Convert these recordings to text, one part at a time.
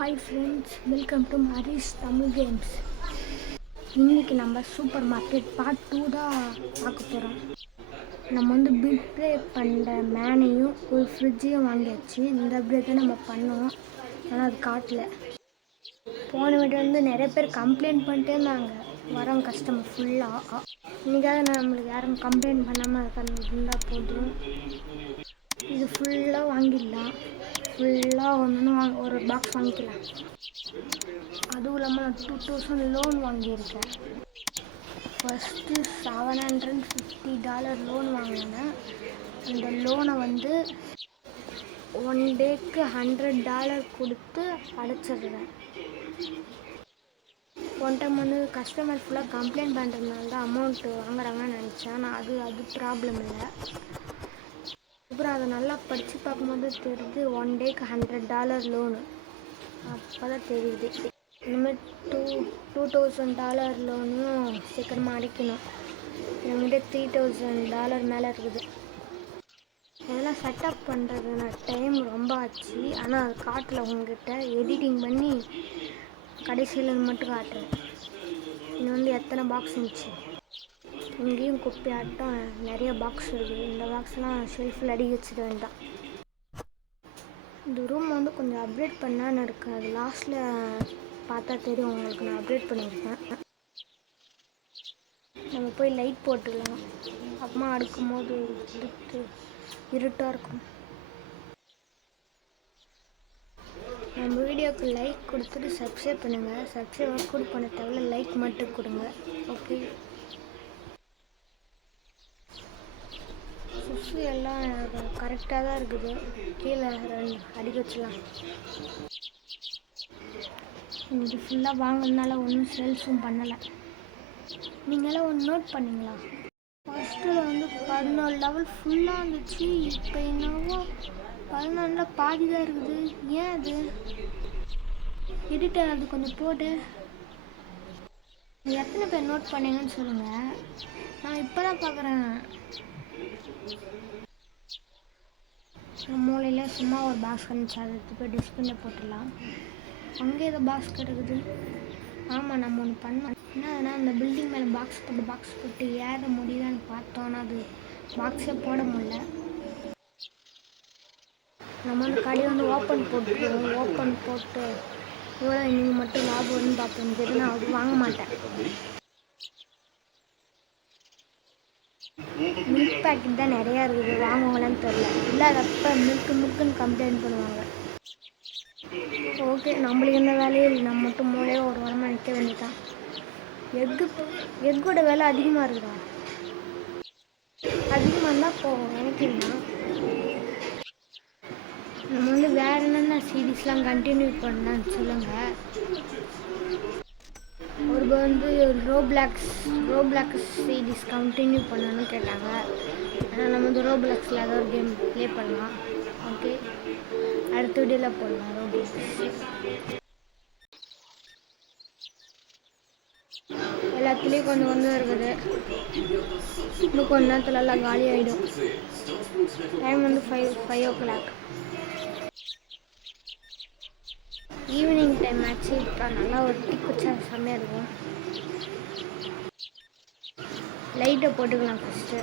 Hi friends, welcome to Maris Tamil Games. இன்னைக்கு நம்ம super market part 2 தான் பார்க்க போகிறோம். நம்ம பில் ப்ளே பண்ணுற மேனையும் ஒரு ஃப்ரிட்ஜையும் வாங்கியாச்சு. இந்த அப்டேட் தான் நம்ம பண்ணோம், ஆனால் அது காட்டல. போன வீட்டில் நிறைய பேர் கம்ப்ளைண்ட் பண்ணிட்டே இருந்தாங்க, வரவங்க கஸ்டமர் ஃபுல்லாக. இன்றைக்காவது நம்மளுக்கு யாரும் கம்ப்ளைண்ட் பண்ணாமல் இருந்தால் போதும். இது ஃபுல்லாக வாங்கிடலாம். ஃபுல்லாக ஒரு பாக்ஸ் வாங்கிக்கலாம். அதுவும் இல்லாமல் நான் 2000 லோன் வாங்கியிருக்கேன். ஃபஸ்ட்டு $750 லோன் வாங்கினேன். அந்த லோனை 1 டேக்கு $100 கொடுத்து அடைச்சிடுறேன். ஒன் டைம் கஸ்டமர் ஃபுல்லாக கம்ப்ளைண்ட் பண்ணுறதுனால தான் அமௌண்ட்டு வாங்குறாங்கன்னு நினச்சேன். ஆனால் அது ப்ராப்ளம் இல்லை. அப்புறம் அதை நல்லா படித்து பார்க்கும்போது தெரியுது 1 டேக்கு $100 லோனு. அப்போ தான் தெரியுது. இனிமேல் $2000 லோனும் சீக்கிரமாக அடைக்கணும். என்கிட்ட $3000 மேலே இருக்குது. இதெல்லாம் செட்டப் பண்ணுறதுனா டைம் ரொம்ப ஆச்சு. ஆனால் அது காட்டில் உங்ககிட்ட எடிட்டிங் பண்ணி கடைசியில் மட்டும் காட்டுறேன். இன்னும் எத்தனை பாக்ஸ் இருந்துச்சு. இங்கேயும் குப்பையாட்டம் நிறைய பாக்ஸ் இருக்குது. இந்த பாக்ஸ்லாம் ஷெல்ஃபில் அடி வச்சுக்க வேண்டாம். இந்த ரூம் கொஞ்சம் அப்டேட் பண்ணான்னு இருக்கேன். அது லாஸ்ட்டில் பார்த்தா தெரியும் உங்களுக்கு. நான் அப்டேட் பண்ணியிருக்கேன். நம்ம போய் லைட் போட்டுக்கலாம். அப்புறமா அடுக்கும்போது இருட்டாக இருக்கும். நம்ம வீடியோவுக்கு லைக் கொடுத்துட்டு சப்ஸ்கிரைப் பண்ணுங்கள். சப்ஸ்கிரைப் கூட பண்ண தேவையில்ல, லைக் மட்டும் கொடுங்க. ஓகே, சுற்றி எல்லாம் கரெக்டாக தான் இருக்குது. கீழே 2 அடிக்க வச்சலாம். இது ஃபுல்லாக வாங்கினால ஒன்றும் சேல்ஸும் பண்ணலை. நீங்களாம் ஒன்று நோட் பண்ணிங்களா? ஃபஸ்ட்டில் 14 லெவல் ஃபுல்லாக இருந்துச்சு. இப்போ என்னவோ 14 பாதி தான் இருக்குது. ஏன் அது எடிட்டர் அது கொஞ்சம் போட்டு எத்தனை பேர் நோட் பண்ணீங்கன்னு சொல்லுங்கள். நான் இப்போ தான் பார்க்குறேன். மூலையில் சும்மா ஒரு பாக்ஸ் இருந்துச்சு, அதை எடுத்து போய் டிஸ்பிளே போட்டுடலாம். அங்கே ஏதோ பாக்ஸ் கிடக்குது. ஆமாம், நம்ம ஒன்று பண்ணோம். என்னதுன்னா அந்த பில்டிங் மேலே பாக்ஸ் போட்டு ஏற முடியலான்னு பார்த்தோன்னா அது பாக்ஸே போட முடியல. நம்ம கடையை ஓப்பன் போட்டுருவோம். ஓப்பன் போட்டு எவ்வளோ நீங்கள் மட்டும் லாபம் வரும்னு பார்ப்போம். தெரியும், நான் அது வாங்க மாட்டேன். மில்க் பேக்கெட் தான் நிறையா இருக்குது, வாங்குவாங்களான்னு தெரில. இல்லாதப்ப மில்க்குன்னு கம்ப்ளைண்ட் பண்ணுவாங்க. ஓகே, நம்மளுக்கு எந்த வேலையும் இல்லை. நம்ம மட்டும் மூலையே ஒரு வாரமாக நிற்க வேண்டியதான். எக்கோட விலை அதிகமாக இருக்குதா? அதிகமாக இருந்தால் போகும். எனக்கு இல்லைனா நம்ம வேறு என்னென்ன சீரீஸ்லாம் கண்டினியூ பண்ணலான்னு சொல்லுங்கள். ஒரு ரோப்ளாக்ஸ் சீரீஸ் கண்டினியூ பண்ணணும்னு கேட்டாங்க. ஆனால் நம்ம ரோப்ளாக்ஸில் ஏதோ ஒரு கேம் ப்ளே பண்ணலாம். ஓகே, அடுத்த வீடியோவில் போடலாம். ரோப்ளாக்ஸ் எல்லாத்துலேயும் கொஞ்சம் இருக்குது. இன்னும் கொஞ்ச நேரத்தில் எல்லாம் காலி ஆகிடும். டைம் 5 o'clock ஈவினிங் டைம் ஆச்சு. இப்போ நல்லா ஒரு டீ குடிச்சா செம்மையாக இருக்கும். லைட்டை போட்டுக்கலாம் ஃபஸ்ட்டு.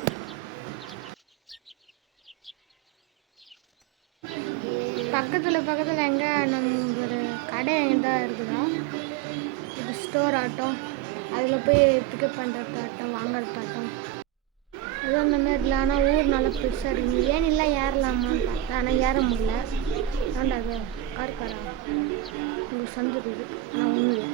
பக்கத்தில் எங்கே நம்ம ஒரு கடை எங்கே இருக்குதா, இது ஸ்டோர் ஆட்டம். அதில் போய் பிக்கப் பண்ணுறது ஆட்டம், வாங்குறது ஆட்டம், அதுவும் அந்த மாதிரி இல்லை. ஆனால் ஊர் நல்லா பெருசாக இருக்குது. ஏன் இல்லை ஏறலாமான்னு பார்த்தேன், ஆனால் ஏற முடியல. ஆண்டா அது கார்காரா உங்களுக்கு சந்து இருக்குது. ஆனால் ஒன்றும் இல்லை.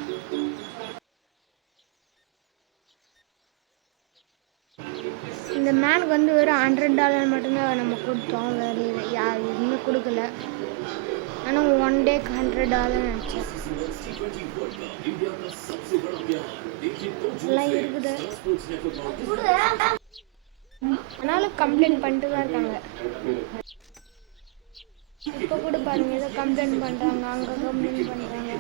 இந்த மேனுக்கு வெறும் $100 மட்டும்தான் நம்ம கொடுத்தோம். வேறு யார் எதுவுமே கொடுக்கல. ஆனால் 1 டேக்கு $100 நினச்சேன். எல்லாம் இருக்குது. ஆனாலும் கம்ப்ளைண்ட் பண்ணிட்டு தான் இருக்காங்க. இப்போ கூட பாருங்க, ஏதோ கம்ப்ளைண்ட் பண்ணுறாங்க, அங்கே கம்ப்ளைண்ட் பண்ணுறாங்க.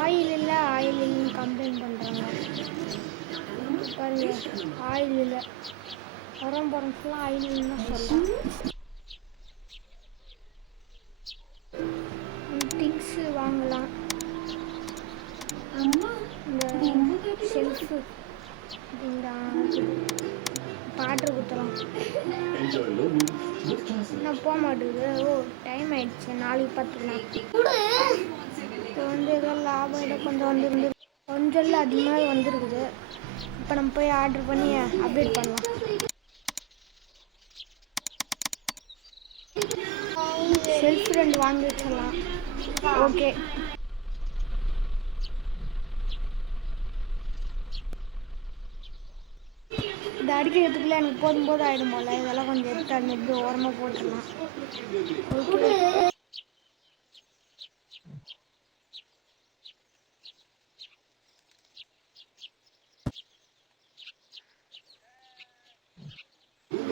ஆயில் இல்லைன்னு கம்ப்ளைண்ட் பண்ணுறாங்க. பாருங்க, ஆயில் இல்லை. உரம் ஃபுல்லாக ஆயில் இல்லைன்னு சொல்லலாம். நான் போக மாட்டேங்குது. ஓ டைம் ஆயிடுச்சு, நாளைக்கு பார்த்துக்கலாம். இப்போ வந்து ஏதோ லாபம் ஏதோ கொஞ்சம் வந்துருந்து, கொஞ்சம் இல்லை அதிகமாக வந்துருக்குது. இப்போ நம்ம போய் ஆர்டர் பண்ணி அப்டேட் பண்ணலாம். செல்ஃப் 2 வாங்கி வச்சிடலாம். ஓகே, இது அடிக்கிறதுக்குள்ளே எனக்கு போது ஆகிடும் போல். இதெல்லாம் கொஞ்சம் எடுத்து அடிச்சு ஓரமாக போட்டுடலாம். ஓகே,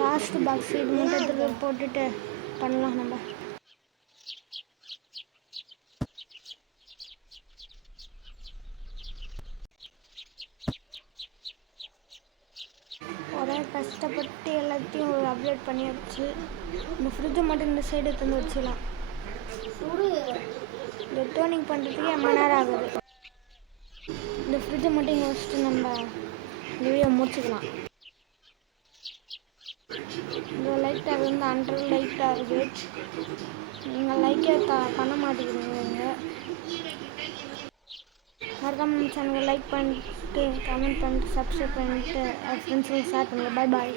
லாஸ்ட் பாக்ஸ் இது மட்டும் எடுத்து போட்டுட்டு பண்ணலாம் நம்ம. ஒரே கஷ்டப்பட்டு எல்லாத்தையும் அப்டேட் பண்ணியாச்சு. இந்த ஃப்ரிட்ஜை மட்டும் இந்த சைடு எடுத்து வச்சிடலாம். இந்த டோனிங் பண்ணுறதுக்கு எவ்வளோ நேரம் ஆகுது. இந்த ஃப்ரிட்ஜை மட்டும் இங்கே வச்சுட்டு நம்ம இந்த வீடியோ முடிச்சுக்கலாம். இந்த லைட் அது வந்து 100 லைட் ஆகுது. நீங்கள் லைக்கே பண்ண மாட்டேங்கிறீங்க. மறக்காம நம்ம சேனலை லைக் பண்ணிட்டு, கமெண்ட் பண்ணிட்டு, சப்ஸ்கிரைப் பண்ணிட்டு ஃப்ரெண்ட்ஸுக்கு ஷேர் பண்ணுங்கள். பாய் பாய்.